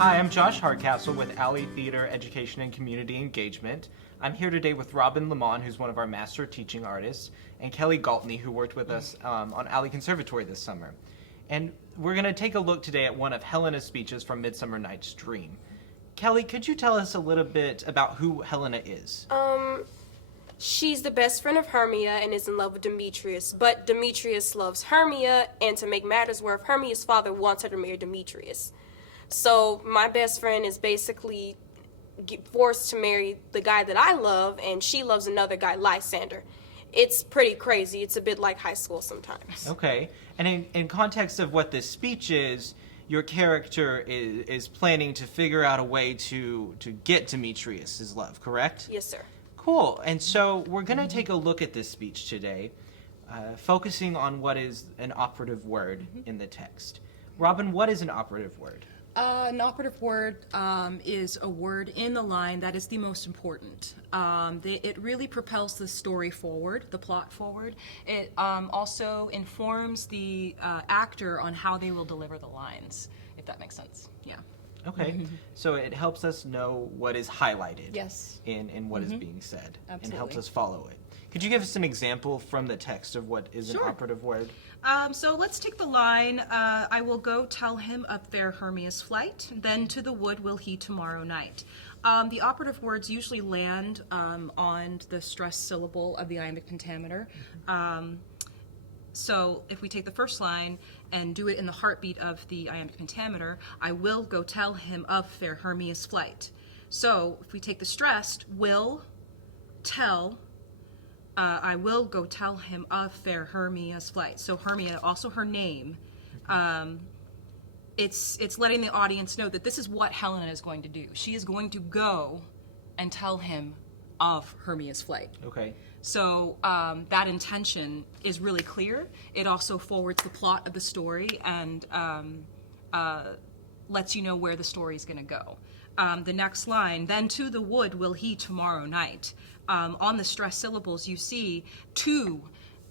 Hi, I'm Josh Hardcastle with Alley Theater Education and Community Engagement. I'm here today with Robin Lamont, who's one of our master teaching artists, and Kelly Galtney, who worked with us on Alley Conservatory this summer. And we're going to take a look today at one of Helena's speeches from Midsummer Night's Dream. Kelly, could you tell us a little bit about who Helena is? She's the best friend of Hermia and is in love with Demetrius, but Demetrius loves Hermia, and to make matters worse, Hermia's father wants her to marry Demetrius. So my best friend is basically forced to marry the guy that I love, and she loves another guy, Lysander. It's pretty crazy. It's a bit like high school sometimes. Okay. And in context of what this speech is, your character is planning to figure out a way to get Demetrius' love, correct? Yes, sir. Cool. And so we're going to take a look at this speech today, focusing on what is an operative word in the text. Robin, what is an operative word? An operative word is a word in the line that is the most important. It really propels the story forward, the plot forward. It also informs the actor on how they will deliver the lines, if that makes sense. Yeah. Okay. So it helps us know what is highlighted Yes. in what is being said. And Absolutely. helps us follow it. Could you give us an example from the text of what is Sure. an operative word? So let's take the line, I will go tell him of fair Hermia's flight, then to the wood will he tomorrow night. The operative words usually land on the stressed syllable of the iambic pentameter. So if we take the first line and do it in the heartbeat of the iambic pentameter, I will go tell him of fair Hermia's flight. So if we take the stressed, will, tell, I will go tell him of fair Hermia's flight. So Hermia, also her name, it's letting the audience know that this is what Helena is going to do. She is going to go and tell him of Hermia's flight. Okay. So that intention is really clear. It also forwards the plot of the story and lets you know where the story is going to go. The next line, then to the wood will he tomorrow night. On the stressed syllables, you see to,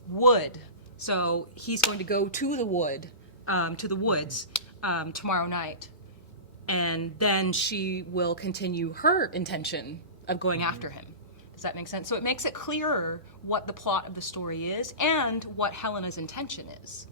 wood. So he's going to go to the wood, to the woods tomorrow night. And then she will continue her intention of going after him. Does that make sense? So it makes it clearer what the plot of the story is and what Helena's intention is.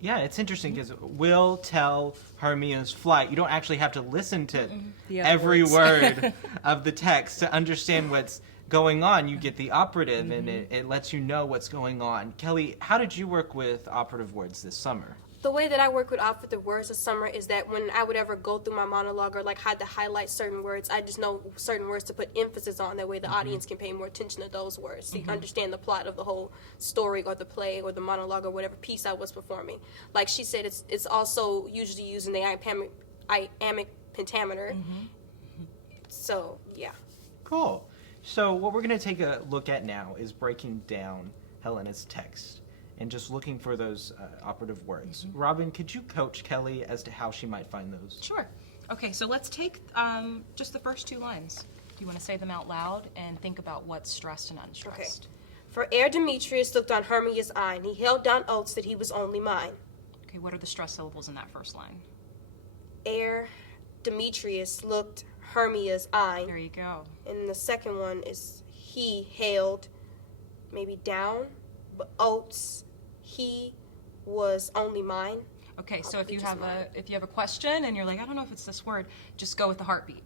Yeah, it's interesting because will tell Hermia's flight. You don't actually have to listen to every word of the text to understand what's going on. You get the operative and it lets you know what's going on. Kelly, how did you work with operative words this summer? The way that I work with operative words this summer is that when I would ever go through my monologue or like had to highlight certain words, I just know certain words to put emphasis on. That way the audience can pay more attention to those words to understand the plot of the whole story or the play or the monologue or whatever piece I was performing. Like she said, it's also usually using the iambic pentameter. So, yeah. Cool. So what we're going to take a look at now is breaking down Helena's text and just looking for those operative words. Robin, could you coach Kelly as to how she might find those? Sure. Okay, so let's take just the first two lines. Do you want to say them out loud and think about what's stressed and unstressed? Okay. For ere Demetrius looked on Hermia's eye, and he held down oaths that he was only mine. Okay, what are the stressed syllables in that first line? Ere Demetrius looked Hermia's eye. There you go. And the second one is he held, maybe down, but oaths, he was only mine. Okay, so if you have a question and you're like, I don't know if it's this word, just go with the heartbeat.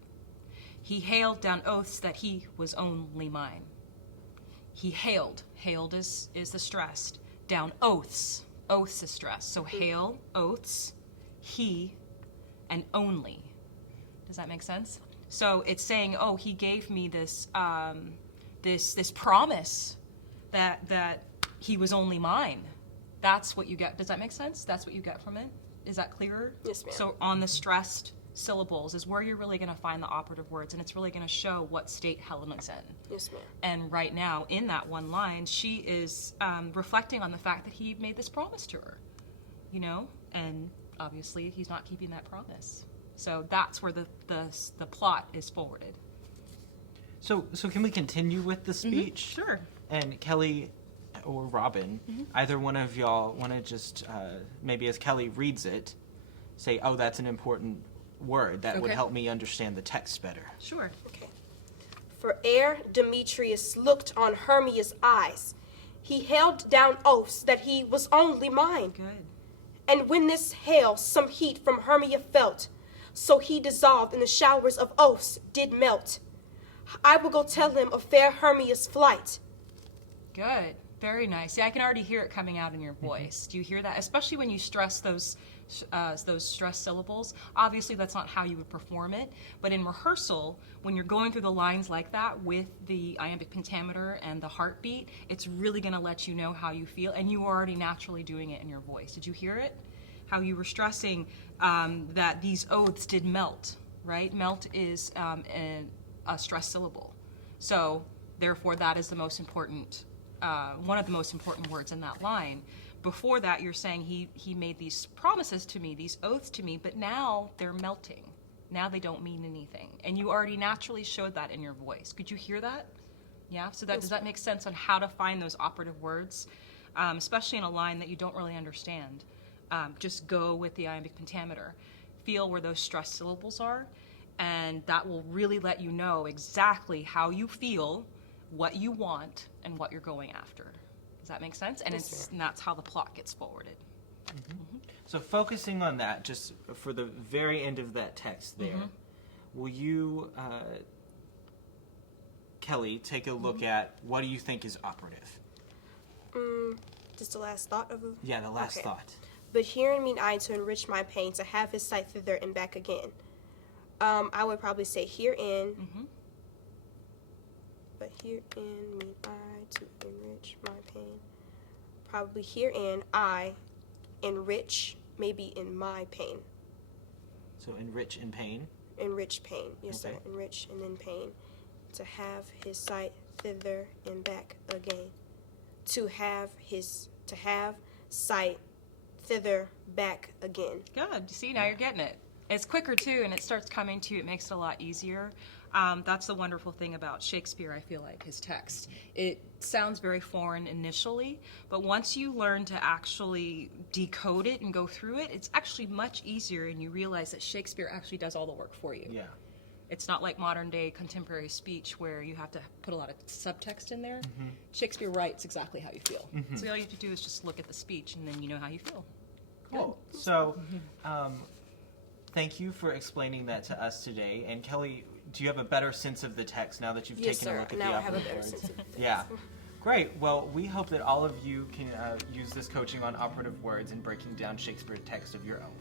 He hailed down oaths that he was only mine. He hailed. Hailed is the stressed. Down oaths. Oaths is stressed. So hail, oaths, he, and only. Does that make sense? So it's saying, oh, he gave me this this promise that he was only mine. That's what you get. Does that make sense? That's what you get from it? Is that clearer? Yes, ma'am. So on the stressed syllables is where you're really going to find the operative words, and it's really going to show what state Helena's in. Yes, ma'am. And right now, in that one line, she is reflecting on the fact that he made this promise to her, and obviously he's not keeping that promise. So that's where the plot is forwarded. So can we continue with the speech? Sure. And Kelly or Robin, either one of y'all want to just, maybe as Kelly reads it, say, oh, that's an important word that would Okay. help me understand the text better. Sure. Okay. For ere Demetrius looked on Hermia's eyes, he held down oaths that he was only mine. Good. And when this hail some heat from Hermia felt, so he dissolved in the showers of oaths did melt. I will go tell him of fair Hermia's flight. Good. Very nice. Yeah, I can already hear it coming out in your voice. Do you hear that? Especially when you stress those stress syllables. Obviously, that's not how you would perform it. But in rehearsal, when you're going through the lines like that with the iambic pentameter and the heartbeat, it's really going to let you know how you feel. And you are already naturally doing it in your voice. Did you hear it? How you were stressing that these oaths did melt, right? Melt is a stress syllable. So, therefore, that is the most important, one of the most important words in that line. Before that, you're saying he made these promises to me, these oaths to me, but now they're melting. Now they don't mean anything. And you already naturally showed that in your voice. Could you hear that? Yeah? So does that make sense on how to find those operative words, especially in a line that you don't really understand? Just go with the iambic pentameter. Feel where those stressed syllables are, and that will really let you know exactly how you feel, what you want, and what you're going after. Does that make sense? And, and that's how the plot gets forwarded. So focusing on that, just for the very end of that text there, will you, Kelly, take a look at what do you think is operative? Just the last thought of Yeah, the last Okay. thought. But herein mean I to enrich my pain, to have his sight thither and back again. I would probably say herein, but herein mean I to enrich my pain. Probably herein I enrich, maybe in my pain. So enrich in pain. Enrich pain, yes Okay. sir, enrich and then pain. To have his sight thither and back again. To have sight thither back again. Good. See, now you're getting it. It's quicker, too, and it starts coming to you. It makes it a lot easier. That's the wonderful thing about Shakespeare, I feel like, his text. It sounds very foreign initially, but once you learn to actually decode it and go through it, it's actually much easier, and you realize that Shakespeare actually does all the work for you. Yeah. It's not like modern-day contemporary speech where you have to put a lot of subtext in there. Shakespeare writes exactly how you feel. So all you have to do is just look at the speech, and then you know how you feel. Cool. So, thank you for explaining that to us today. And Kelly, do you have a better sense of the text now that you've Yes, taken a sir. look at Now the I have a operative better words? sense of it. Yeah. Great. Well, we hope that all of you can use this coaching on operative words and breaking down Shakespeare text of your own.